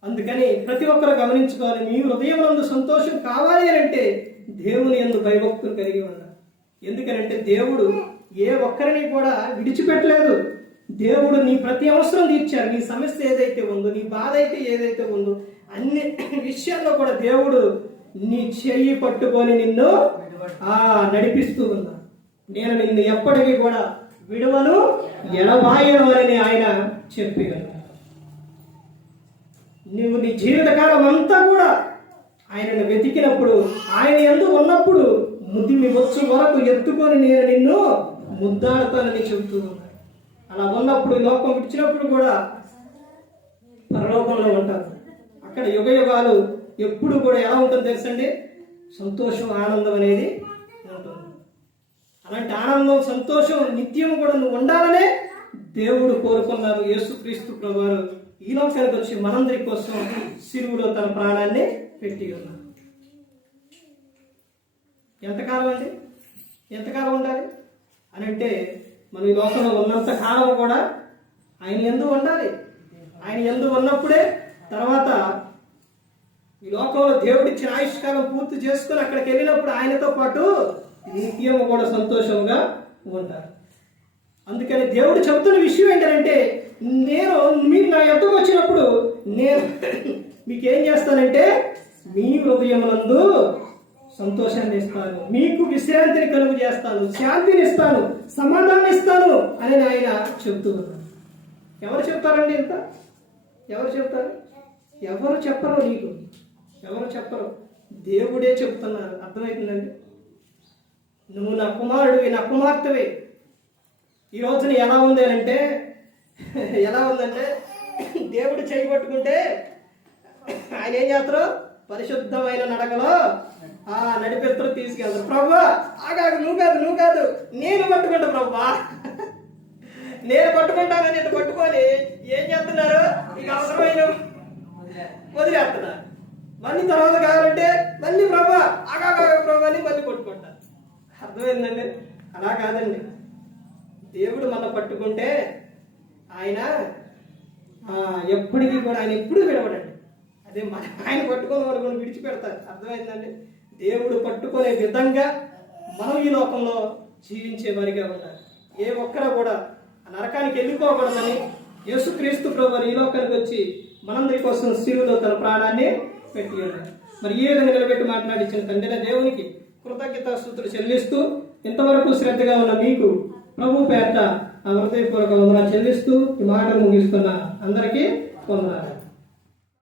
అందుకని ప్రతి ఒక్కరు గమనించుకోవాలి, మీ హృదయం నందు సంతోషం కావాలి అంటే దేవుని యందు భయభక్తులు కలిగి ఉండాలి. ఎందుకనంటే దేవుడు ఏ ఒక్కరిని కూడా విడిచిపెట్టలేదు. దేవుడు నీ ప్రతి అవసరం తీర్చాడు. నీ సమస్య ఏదైతే ఉందో, నీ బాధ అయితే ఏదైతే ఉందో, అన్ని విషయాల్లో కూడా దేవుడు నీ చెయ్యి పట్టుకొని నిన్ను నడిపిస్తూ ఉన్నాడు. నేను నిన్ను ఎప్పటికీ కూడా విడువను, ఎడబాయను అని ఆయన చెప్పి ఉన్నాడు. నువ్వు నీ జీవితకాలం అంతా కూడా ఆయనను వెతికినప్పుడు, ఆయన యందు ఉన్నప్పుడు ముద్దు వచ్చు వరకు ఎత్తుకొని నేను నిన్ను ముద్దాడతానని చెబుతూ ఉన్నాడు. అలా ఉన్నప్పుడు లోకం విడిచినప్పుడు కూడా పరలోకంలో ఉంటారు. అక్కడ యుగ యుగాలు ఎప్పుడు కూడా ఎలా ఉంటుందో తెలుసండి? సంతోషం, ఆనందం అనేది ఉంటుంది. అలాంటి ఆనందం, సంతోషం నిత్యం కూడా నువ్వు ఉండాలనే దేవుడు కోరుకున్నారు. యేసుక్రీస్తు ప్రభువారు ఈ లోకానికి వచ్చి మనందరి కోసం సిలువలో తన ప్రాణాన్ని పెట్టి ఉన్నారు. ఎంతకాలం అండి? ఎంతకాలం ఉండాలి అని అంటే, మనం ఈ లోకంలో ఉన్నంత కాలం కూడా ఆయన యందు ఉండాలి. ఆయన యందు ఉన్నప్పుడే తర్వాత ఈ లోకంలో దేవుడిచ్చిన ఆయుష్కాలం పూర్తి చేసుకుని అక్కడికి వెళ్ళినప్పుడు ఆయనతో పాటు నిత్యం కూడా సంతోషంగా ఉంటారు. అందుకని దేవుడు చెబుతున్న విషయం ఏంటంటే, మీరు నా యొద్దకు వచ్చినప్పుడు నేను మీకేం చేస్తానంటే, మీ హృదయమునందు సంతోషాన్ని ఇస్తాను, మీకు విశ్రాంతిని కలుగు చేస్తాను, శాంతిని ఇస్తాను, సమాధానం ఇస్తాను అని ఆయన చెబుతూ ఉన్నాడు. ఎవరు చెప్తారండి ఇంత? ఎవరు చెప్తారు? ఎవరు చెప్పరు. నీకు ఎవరు చెప్పరు, దేవుడే చెప్తున్నారు. అర్థమవుతుందండి? నువ్వు నా కుమారుడివి, నా కుమార్తెవి. ఈ రోజున ఎలా ఉంది అంటే, ఎలా ఉందంటే, దేవుడు చేయి పట్టుకుంటే ఆయన ఏం చేస్తారు? పరిశుద్ధమైన నడకలో నడిపెత్తరు, తీసుకెళ్తారు. ప్రభువా ఆగాగు, నువ్వు కాదు నేను పట్టుకుంటా ప్రభువా, నేను పట్టుకుంటాను. నేను పట్టుకొని ఏం చేస్తున్నారు? ఇక అవసరమైన వదిలేస్తున్నారు. మళ్ళీ తర్వాత కావాలంటే మళ్ళీ ప్రభువా ఆగాగా ప్రభు అని మళ్ళీ పట్టుకుంటారు. అర్థమైందండి? అలా కాదండి. దేవుడు మనం పట్టుకుంటే ఆయన ఎప్పటికీ కూడా ఆయన ఎప్పుడు విడవడండి. అదే ఆయన పట్టుకొని వరకు విడిచిపెడతారు. అర్థమైందండి? దేవుడు పట్టుకునే విధంగా మనం ఈ లోకంలో జీవించే వారిగా ఉండాలి. ఏ ఒక్కరు కూడా నరకానికి వెళ్ళిపోకూడదని యేసుక్రీస్తు ప్రభువు ఈ లోకానికి వచ్చి మనందరి కోసం సిలువలో తన ప్రాణాన్ని పెట్టి ఉన్నారు. మరి ఈ విధంగా నిలబెట్టి మాట్లాడించిన తండ్రి దేవునికి కృతజ్ఞతాస్తుతులు చెల్లిస్తూ, ఇంతవరకు శ్రద్ధగా ఉన్న మీకు ప్రభు పేరట హృదయపూర్వక వందనాలు చెల్లిస్తూ ఈ మాట ముగిస్తున్న అందరికీ వందనాలు.